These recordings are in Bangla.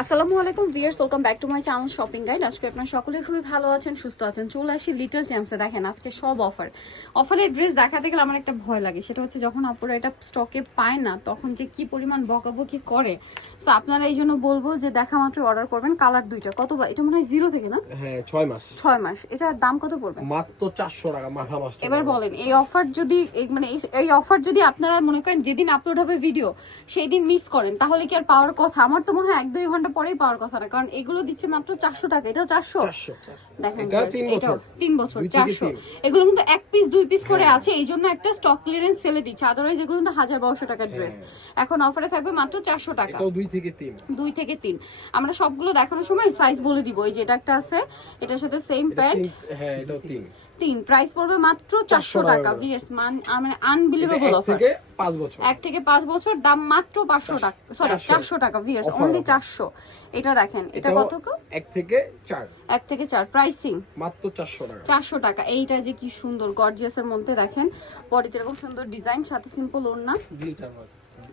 আসসালামু আলাইকুম viewers welcome back to my channel shopping guide. আজকে আপনারা সকলে খুবই ভালো আছেন সুস্থ আছেন। চলে আসি লিটল চ্যাম্পসে দেখেন আজকে সব অফার অফারের ড্রেস দেখাতে গেলে আমার একটা ভয় লাগে। সেটা হচ্ছে যখন আপনারা এটা স্টকে পায় না তখন যে কি পরিমাণ বকাবকি করে। সো আপনারা এই জন্য বলব যে দেখা মাত্র অর্ডার করবেন কালার দুইটা। কত বা এটা মনে হয় জিরো থেকে না? হ্যাঁ ছয় মাস। ছয় মাস। এটার দাম কত পড়বে? মাত্র চারশো টাকা মাথা মাস এবার বলেন এই অফার যদি মানে এই- এই অফার যদি আপনারা মনে করেন যেদিন আপলোড হবে ভিডিও সেই দিন মিস করেন তাহলে কি আর পাওয়ার কথা? আমার তো মনে হয় এক দুই ঘণ্টা পরেই পাওয়ার কথা না কারণ এগুলো দিচ্ছে মাত্র চারশো টাকা এটাও চারশো? দেখেন এটা তিন বছর। চারশো। হ্যাঁ। এগুলো কিন্তু এক পিস দুই পিস করে আছে এই জন্য একটা স্টক ক্লিয়ারেন্স সেলে দিচ্ছে আদারওয়াইজ এগুলো কিন্তু হাজার বারোশো টাকার ড্রেস এখন অফারে থাকবে মাত্র চারশো টাকা। দুই থেকে তিন। দুই থেকে তিন। আমরা সবগুলো দেখানোর সময় সাইজ বলে দিব এই যে এটা একটা আছে এটার সাথে সেম প্যান্ট হ্যাঁ এটাও তিন। তিন প্রাইস পড়বে মাত্র চারশো টাকা ভিয়ার্স মান মানে আনবিলিভেবল অফার থেকে পাঁচ বছর। এক থেকে পাঁচ বছর দাম মাত্র পাঁচশো টাকা। সরি চারশো। টাকা ভিয়ার্স অনলি চারশো। এটা দেখেন এটা কত এক থেকে চার। এক থেকে চার প্রাইসিং মাত্র চারশো টাকা। চারশো টাকা। এইটা যে কি সুন্দর গর্জিয়াস এর মধ্যে দেখেন। বডিতে এরকম সুন্দর ডিজাইন সাথে সিম্পল ওড়না।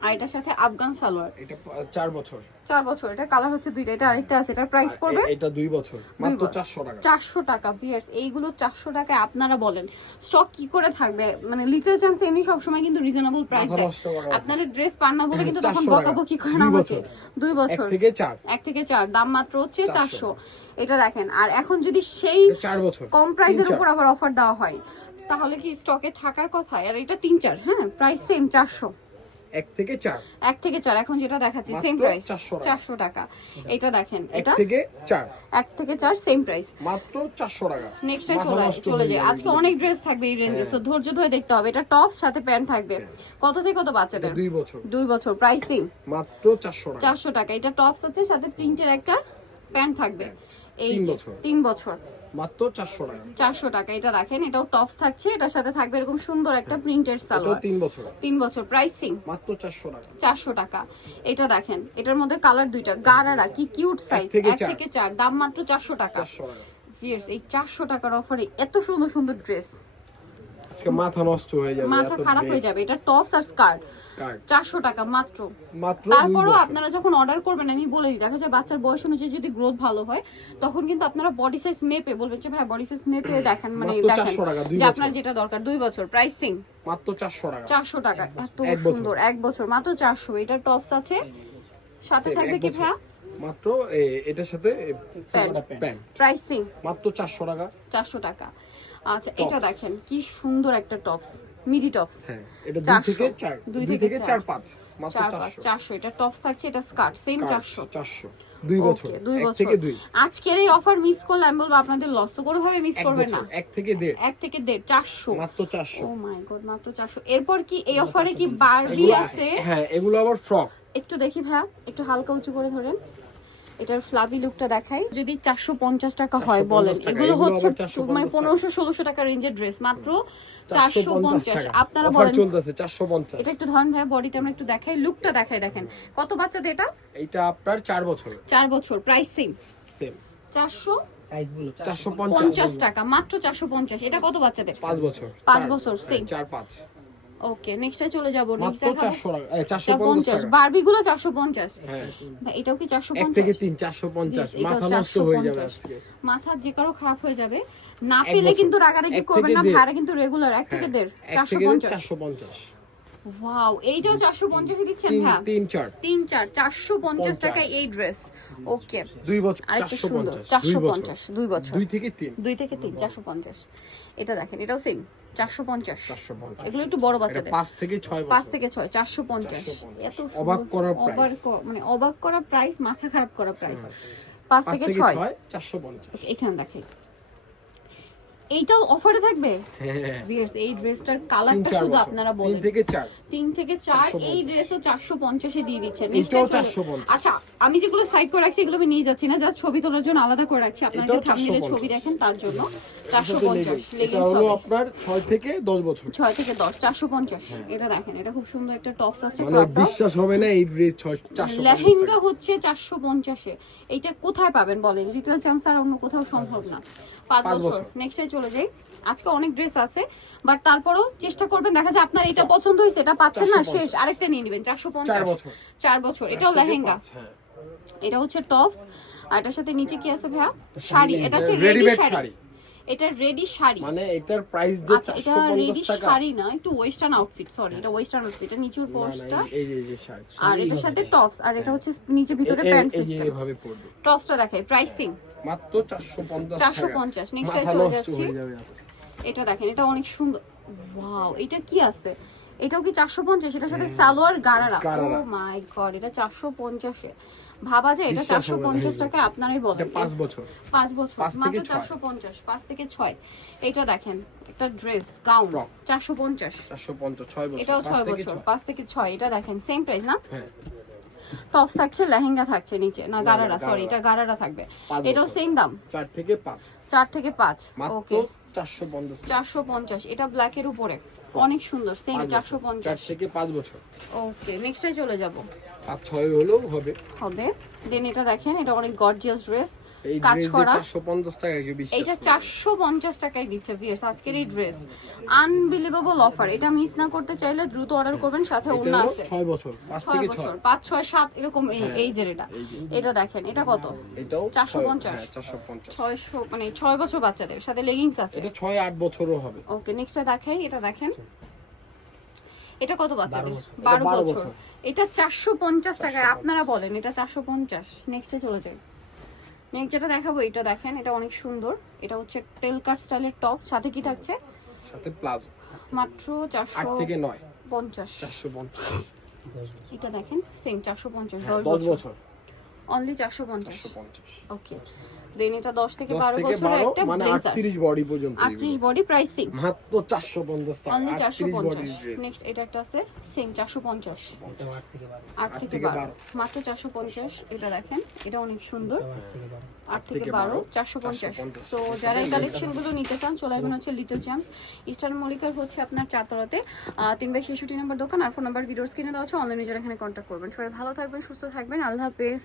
আর এটার সাথে আফগান সালোয়ার। এটা পা- চার বছর। চার বছর এটা কালার হচ্ছে দুইটা এটা আরেকটা আছে এটার প্রাইস পড়বে? এটা দুই বছর মাত্র বছর। চারশো টাকা। চারশো টাকা ভিয়ার্স এইগুলো চারশো টাকায় আপনারা বলেন স্টক কি করে থাকবে? মানে লিটল চান্স এমনি সবসময় কিন্তু রিজনেবল প্রাইস দেয়। আপনারা ড্রেস পান না বলে কিন্তু তখন 400। বকাবকি করেন দুই আমাকে। বছর। দুই বছর। থেকে চার। এক থেকে চার দাম মাত্র হচ্ছে 400 চারশো। এটা দেখেন আর এখন যদি সেই এটা চার বছর কম প্রাইসের উপর আবার অফার দেওয়া হয় তাহলে কি স্টকে থাকার কথা? আর এটা তিন চার হ্যাঁ? প্রাইস সেম চারশো। এক থেকে চার। এক থেকে চার এখন যেটা দেখাচ্ছি সেম প্রাইস 400 চারশো টাকা। এটা দেখেন এটা থেকে চার। এক থেকে চার সেম প্রাইস মাত্র চারশো টাকা। নেক্সটে চলে চলে যায় আজকে অনেক ড্রেস থাকবে এই রেঞ্জে সো ধৈর্য ধরে দেখতে হবে। এটা টপ সাথে প্যান্ট থাকবে। কত থেকে কত বাচ্চাদের? দুই বছর। দুই বছর। প্রাইসিং মাত্র চারশো টাকা। চারশো টাকা। এটা টপস আছে সাথে প্রিন্টের একটা প্যান্ট থাকবে। এই তিন বছর। মাত্র চারশো টাকা। চারশো টাকা এটা দেখেন এটাও টপস থাকছে এটার সাথে থাকবে এরকম সুন্দর একটা প্রিন্টেড এটাও সালোয়ার। তিন বছর। তিন বছর প্রাইসিং মাত্র চারশো টাকা। চারশো টাকা। এটা দেখেন এটার মধ্যে কালার দুইটা গারারা কি কিউট সাইজ এক থেকে চার। দাম মাত্র চারশো টাকা। চারশো টাকা। এই চারশো টাকার অফারে এত সুন্দর সুন্দর ড্রেস আজকে মাথা নষ্ট হয়ে যাবে মাথা খারাপ হয়ে যাবে এটা টপস আর স্কার্ট চারশো টাকা মাত্র। মাত্র তারপরও আপনারা যখন অর্ডার করবেন আমি বলে দিই দেখা যায় বাচ্চার বয়স অনুযায়ী যদি গ্রোথ ভালো হয় তখন কিন্তু আপনারা বডি সাইজ মেপে বলবেন যে ভাই বডি সাইজ মেপে দেখেন মানে দেখেন 400 টাকা, দুই যে আপনার যেটা দরকার দুই বছর প্রাইসিং মাত্র চারশো টাকা। চারশো টাকা এত সুন্দর এক বছর মাত্র চারশো। এটা টপস আছে। সাথে থাকবে কি। ভাইয়া? মাত্র এটার সাথে প্যান্ট প্রাইসিং মাত্র চারশো টাকা। চারশো টাকা। আচ্ছা এটা দেখেন কি সুন্দর একটা টপস মিডি টপস হ্যাঁ এটা দুই থেকে চার দুই দুই থেকে থেকে চার। চার পাঁচ মাত্র চার পাঁচ চারশো। চারশো এটা টপস থাকছে এটা স্কার্ট সেম চারশো। চারশো দুই বছর দুই বছর। থেকে দুই। আজকের এই অফার মিস করলে আমি বলব আপনাদের লস কোনোভাবে মিস এক করবেন না। এক থেকে দেড়। এক থেকে দেড় চারশো। মাত্র চারশো। ও মাই গড মাত্র চারশো। এরপর কি এই অফারে কি বারবি আছে? হ্যাঁ এগুলো আবার ফ্রক একটু দেখি ভাইয়া একটু হালকা উঁচু করে ধরেন। এটার ফ্লাভি লুকটা দেখাই। যদি চারশো পঞ্চাশ টাকা হয় বলেন। এগুলো হচ্ছে মানে পনেরোশো ষোলোশো টাকা রেঞ্জের ড্রেস মাত্র চারশো পঞ্চাশ আপনারা বলেন। চারশো পঞ্চাশ। এটা একটু ধরেন ভাই বডিটা আমরা একটু দেখাই। লুকটা দেখাই দেখেন। কত বাচ্চাদের এটা? এটা আপনার চার বছর চার বছর প্রাইস সেম সেম চারশো চারশো পঞ্চাশ টাকা মাত্র চারশো পঞ্চাশ। এটা কত বাচ্চাদের? পাঁচ বছর। পাঁচ বছর, হ্যাঁ, same। চার পাঁচ। ওকে নেক্সট চলে যাব নেক্সট চারশো 450 টাকা। বারবি গুলো 450 হ্যাঁ। এটাও কি চারশো পঞ্চাশ? থেকে 3 450 মাথা নষ্ট হয়ে মাথা যে কারও খারাপ হয়ে যাবে না পেলে কিন্তু রাগারাগি করবেন না ভাড়া কিন্তু রেগুলার এক থেকে দেড় 450 450 ওয়াও এইটাও চারশো পঞ্চাশে দিচ্ছেন হ্যাঁ? তিন চার। তিন চার চারশো পঞ্চাশ পঞ্চাশ। টাকায় এই ড্রেস ওকে দুই বছর আরেকটা সুন্দর পঞ্চাশ দুই চারশো বছর পঞ্চাশ দুই থেকে তিন। দুই থেকে তিন চারশো পঞ্চাশ। এটা দেখেন এটাও সেম চারশো পঞ্চাশ। চারশো পঞ্চাশ। এগুলো একটু বড় বাচ্চাদের। পাঁচ থেকে ছয় পাঁচ বছর। থেকে ছয় চারশো পঞ্চাশ। 450 এত অবাক করার অবাক মানে অবাক করা প্রাইস মাথা খারাপ করা প্রাইস পাঁচ পাঁচ থেকে থেকে ছয়। ছয় চারশো পঞ্চাশ। এখানে দেখেন। এইটাও অফারে থাকবে? হ্যাঁ। ভিউয়ার্স এই ড্রেসটার কালারটা শুধু আপনারা বলেন। থেকে চার। তিন থেকে চার 450 এই ড্রেসও চারশো পঞ্চাশে দিয়ে দিচ্ছেন এটাও Next time চলো। 450 আচ্ছা আমি যেগুলো সাইড করে রাখছি এগুলো আমি নিয়ে যাচ্ছি না। জাস্ট ছবি তোলার জন্য আলাদা করে রাখছি। আপনারা যে 450 ছবি দেখেন তার জন্য চারশো সাথে পঞ্চাশ। leggings। এটা লেগিংস হবে। আপনার ছয় থেকে দশ বছর। ছয় থেকে দশ চারশো পঞ্চাশ। এটা দেখেন এটা খুব সুন্দর একটা টপস আছে মানে বিশ্বাস হবে না এই ড্রেস ছয় চারশো লেহেঙ্গা হচ্ছে চারশো পঞ্চাশে। এইটা কোথায় পাবেন বলেন? লিটল চান্স আর অন্য কোথাও সম্ভব না। পাঁচ পাঁচ বছর। বছর। নেক্সটে চলে যাই। আজকে অনেক ড্রেস আছে বাট তারপরেও চেষ্টা করবেন দেখা যায় আপনার এটা পছন্দ হয়েছে এটা পাচ্ছেন না শেষ আরেকটা নিয়ে নেবেন চারশো পঞ্চাশ। চার বছর। এটাও লেহেঙ্গা। হ্যাঁ। এটা হচ্ছে টপস আর এটার সাথে নিচে কি আছে ভাইয়া? শাড়ি এটা হচ্ছে রেডি শাড়ি। শাড়ি। এটা রেডি শাড়ি। মানে এটার প্রাইস যে 450 টাকা এটা রেডি শাড়ি না একটু ওয়েস্টার্ন আউটফিট সরি এটা ওয়েস্টার্ন আউটফিট এটা নিচুর না, এই- যে যে শাড়ি আর এটার সাথে টপস আর এটা হচ্ছে নিচে ভিতরে প্যান্ট সিস্টেম এভাবে পড়বে টপসটা দেখাই প্রাইসিং মাত্র 450 টাকা। 450 নেক্সট চলে যাচ্ছি। হয়ে এটা দেখেন এটা অনেক সুন্দর। ওয়াও এটা কি আছে? এটাও কি চারশো পঞ্চাশ? এটার সাথে salwar gharara. Oh my god এটা চারশো পঞ্চাশে। ভাবা যায় এটা চারশো পঞ্চাশ। টাকা আপনারাই বলেন। পাঁচ বছর। পাঁচ বছর। মাত্র। চারশো পঞ্চাশ পাঁচ থেকে ছয়। এটা দেখেন একটা ড্রেস গাউন চারশো পঞ্চাশ। চারশো পঞ্চাশ ছয় বছর। এটাও ছয় বছর পাঁচ থেকে ছয়। এটা দেখেন সেম প্রাইস না? হ্যাঁ। টপস থাকছে লেহেঙ্গা থাকছে নিচে। না গারারা। সরি এটা গারারা থাকবে। এটাও সেম দাম। চার থেকে পাঁচ। চার থেকে পাঁচ ওকে চারশো পঞ্চাশ। চারশো পঞ্চাশ এটা ব্ল্যাকের উপরে। অনেক সুন্দর সেম পাঁচ বছর। চারশো চার পঞ্চাশ থেকে পাঁচ বছর। ওকে নেক্সটে চলে যাব। পাঁচ ছয় হলেও হবে। হবে। দেন এটা দেখেন এটা অনেক গর্জিয়াস ড্রেস কাজ করা। টাকা কি এটা। চারশো পঞ্চাশ টাকায় দিচ্ছে ভিয়ার্স আজকের এই ড্রেস আনবিলিভেবল অফার এটা মিস না করতে চাইলে দ্রুত অর্ডার করবেন সাথে অন্য আছে। ছয় বছর পাঁচ ছয় থেকে বছর ছয়। পাঁচ ছয় সাত এরকম এই- এই যে এটা। এটা দেখেন এটা কত? এটাও 450 চারশো পঞ্চাশ। ছয়শো মানে ছয় বছর বাচ্চাদের সাথে লেগিংস আছে। এটা ছয় আট বছরও হবে। ওকে নেক্সটটা দেখাই এটা দেখেন। এটা কত বাচ্চাদের বারো বছর। এটা চারশো পঞ্চাশ টাকায়। আপনারা বলেন এটা চারশো পঞ্চাশ। নেক্সটে চলে যাই। নেক্সট যেটা দেখাবো এটা দেখেন এটা অনেক সুন্দর। এটা হচ্ছে টেল কাট স্টাইলের টপ সাথে কি থাকছে? সাথে প্লাজো। মাত্র চারশো থেকে নয়। পঞ্চাশ। চারশো পঞ্চাশ। এটা দেখেন সেম চারশো পঞ্চাশ হ্যাঁ, দশ বছর। অনলি চারশো পঞ্চাশ। ওকে দেন এটা দশ থেকে দশ বারো থেকে বছর বারো একটা মানে ব্লেজার আটত্রিশ বডি পর্যন্ত আটত্রিশ বডি প্রাইসিং মাত্র চারশো পঞ্চাশ টাকা অনলি চারশো আটত্রিশ বডি পঞ্চাশ। নেক্সট এটা একটা আছে সেম চারশো পঞ্চাশ। আট থেকে থেকে বারো। বারো। মাত্র চারশো পঞ্চাশ এটা দেখেন এটা অনেক সুন্দর। আট থেকে থেকে বারো বারো, চারশো পঞ্চাশ। 450 তো যারা এই কালেকশনগুলো নিতে চান চলে আসবেন হচ্ছে লিটল চ্যাম্পস ইস্টার্ন মল্লিকার হচ্ছে আপনার বাই ছেষট্টি নম্বর দোকান আর ফোন নাম্বার ভিডিওস কিনে দেওয়া আছে অনলাইনে যারা এখানে কন্ট্যাক্ট করবেন। সবাই ভালো থাকবেন সুস্থ থাকবেন। আল্লাহ হাফেজ।